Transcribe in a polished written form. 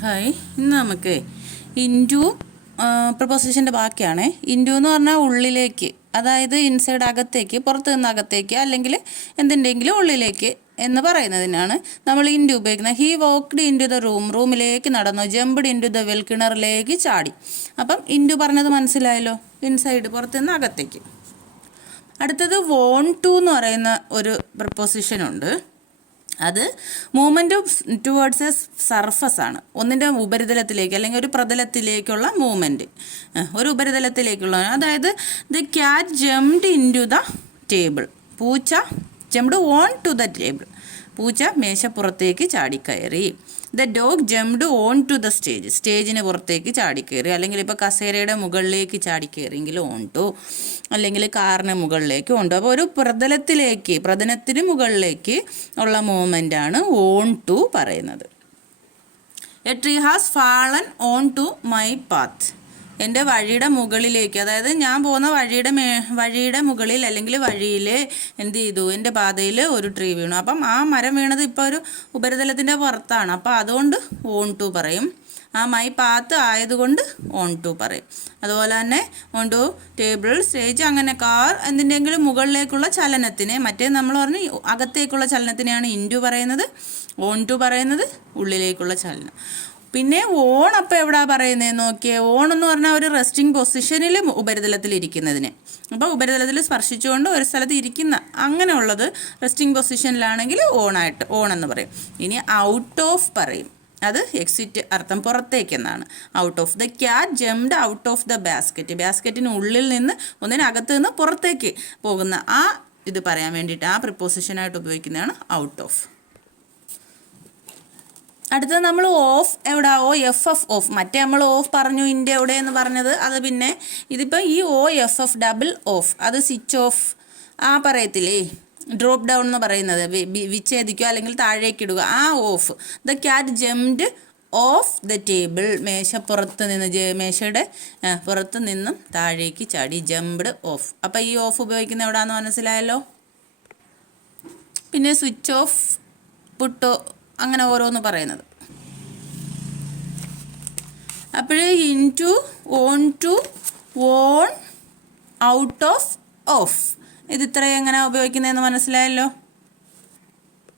Hi, ഇന്ന് നമുക്ക് into പ്രൊപ്പോസിഷൻ്റെ ബാക്കിയാണ്. ഇൻറ്റു എന്ന് പറഞ്ഞാൽ ഉള്ളിലേക്ക്, അതായത് ഇൻസൈഡ് അകത്തേക്ക്, പുറത്ത് നിന്ന് അകത്തേക്ക്, അല്ലെങ്കിൽ എന്തിൻ്റെങ്കിലും ഉള്ളിലേക്ക് എന്ന് പറയുന്നതിനാണ് നമ്മൾ ഇൻറ്റു ഉപയോഗിക്കുന്നത്. ഹീ വോക്ക്ഡ് ഇൻറ്റു ദ റൂമിലേക്ക് നടന്നു. ജംപ്ഡ് ഇൻറ്റു ദ വെൽ, കിണറിലേക്ക് ചാടി. അപ്പം ഇൻറ്റു പറഞ്ഞത് മനസ്സിലായല്ലോ, ഇൻസൈഡ്, പുറത്ത് നിന്ന് അകത്തേക്ക്. അടുത്തത് വോൺ ടു എന്ന് പറയുന്ന ഒരു പ്രൊപ്പോസിഷനുണ്ട്. അത് മൂവ്മെൻറ്റ് ടുവേർഡ്സ് എ സർഫസ് ആണ്. ഒന്നിൻ്റെ ഉപരിതലത്തിലേക്ക് അല്ലെങ്കിൽ ഒരു പ്രതലത്തിലേക്കുള്ള മൂവ്മെൻറ്റ്, ഒരു ഉപരിതലത്തിലേക്കുള്ള. അതായത് the cat jumped into the table. പൂച്ച jumped onto the table. പൂച്ച മേശപ്പുറത്തേക്ക് ചാടിക്കയറി. The dog jumped onto the stage. സ്റ്റേജിന് പുറത്തേക്ക് ചാടിക്കയറി. അല്ലെങ്കിൽ ഇപ്പോൾ കസേരയുടെ മുകളിലേക്ക് ചാടിക്കയറിയെങ്കിൽ ഓൺ ടു, അല്ലെങ്കിൽ കാറിന് മുകളിലേക്ക് ഓൺ ടു. അപ്പോൾ ഒരു പ്രതലത്തിന് മുകളിലേക്ക് ഉള്ള മൂവ്മെൻ്റാണ് ഓൺ ടു പറയുന്നത്. A tree has fallen onto my path. എൻ്റെ വഴിയുടെ മുകളിലേക്ക്, അതായത് ഞാൻ പോകുന്ന വഴിയുടെ മുകളിൽ അല്ലെങ്കിൽ വഴിയിൽ എന്ത് ചെയ്തു, എൻ്റെ പാതയിൽ ഒരു ട്രീ വീണു. അപ്പം ആ മരം വീണത് ഇപ്പോൾ ഒരു ഉപരിതലത്തിൻ്റെ പുറത്താണ്. അപ്പോൾ അതുകൊണ്ട് ഓൺ ടു പറയും. ആ മൈ പാത്ത് ആയതുകൊണ്ട് ഓൺ ടു പറയും. അതുപോലെ തന്നെ ഓൺ ടു ടേബിൾ, സ്റ്റേജ്, അങ്ങനെ കാർ, എന്തിൻ്റെങ്കിലും മുകളിലേക്കുള്ള ചലനത്തിന്, മറ്റേ നമ്മൾ പറഞ്ഞു അകത്തേക്കുള്ള ചലനത്തിനെയാണ് ഇൻറ്റു പറയുന്നത്. ഓൺ ടു പറയുന്നത് ഉള്ളിലേക്കുള്ള ചലനം. പിന്നെ ഓൺ അപ്പോൾ എവിടാ പറയുന്നത് നോക്കിയേ. ഓൺ എന്ന് പറഞ്ഞാൽ ഒരു റെസ്റ്റിംഗ് പൊസിഷനിൽ ഉപരിതലത്തിൽ ഇരിക്കുന്നതിന്. അപ്പോൾ ഉപരിതലത്തിൽ സ്പർശിച്ചുകൊണ്ട് ഒരു സ്ഥലത്ത് ഇരിക്കുന്ന അങ്ങനെയുള്ളത് റെസ്റ്റിംഗ് പൊസിഷനിലാണെങ്കിൽ ഓൺ എന്ന് പറയും. ഇനി ഔട്ട് ഓഫ് പറയും. അത് എക്സിറ്റ്, അർത്ഥം പുറത്തേക്കെന്നാണ്. Out of. The cat jumped out of the basket. ബാസ്ക്കറ്റിന് ഉള്ളിൽ നിന്ന്, ഒന്നിനകത്ത് നിന്ന് പുറത്തേക്ക് പോകുന്ന ആ ഇത് പറയാൻ വേണ്ടിയിട്ട് ആ പ്രിപ്പോസിഷനായിട്ട് ഉപയോഗിക്കുന്നതാണ് ഔട്ട് ഓഫ്. അടുത്തത് നമ്മൾ ഓഫ് എവിടെ, ഓഫ്. മറ്റേ നമ്മൾ ഓഫ് പറഞ്ഞു ഇൻ്റെ എവിടെ എന്ന് പറഞ്ഞത്. അത് പിന്നെ ഇതിപ്പോൾ ഈ OFF ഡബിൾ ഓഫ്, അത് സ്വിച്ച് ഓഫ് ആ പറയത്തില്ലേ, ഡ്രോപ്പ് ഡൗൺ എന്ന് പറയുന്നത്, വിച്ഛേദിക്കുക അല്ലെങ്കിൽ താഴേക്കിടുക, ആ of. The cat jumped of the table. മേശയുടെ പുറത്ത് നിന്നും താഴേക്ക് ചാടി. Jumped of. അപ്പോൾ ഈ ഓഫ് ഉപയോഗിക്കുന്ന എവിടെയാണെന്ന് മനസ്സിലായല്ലോ. പിന്നെ സ്വിച്ച് ഓഫ്, പുട്ടോ, അങ്ങനെ ഓരോന്ന് പറയുന്നത്. അപ്പോൾ into, onto, on, out of, off, ഇത് ഇത്രയും എങ്ങനെ ഉപയോഗിക്കുന്നതെന്ന് മനസ്സിലായല്ലോ.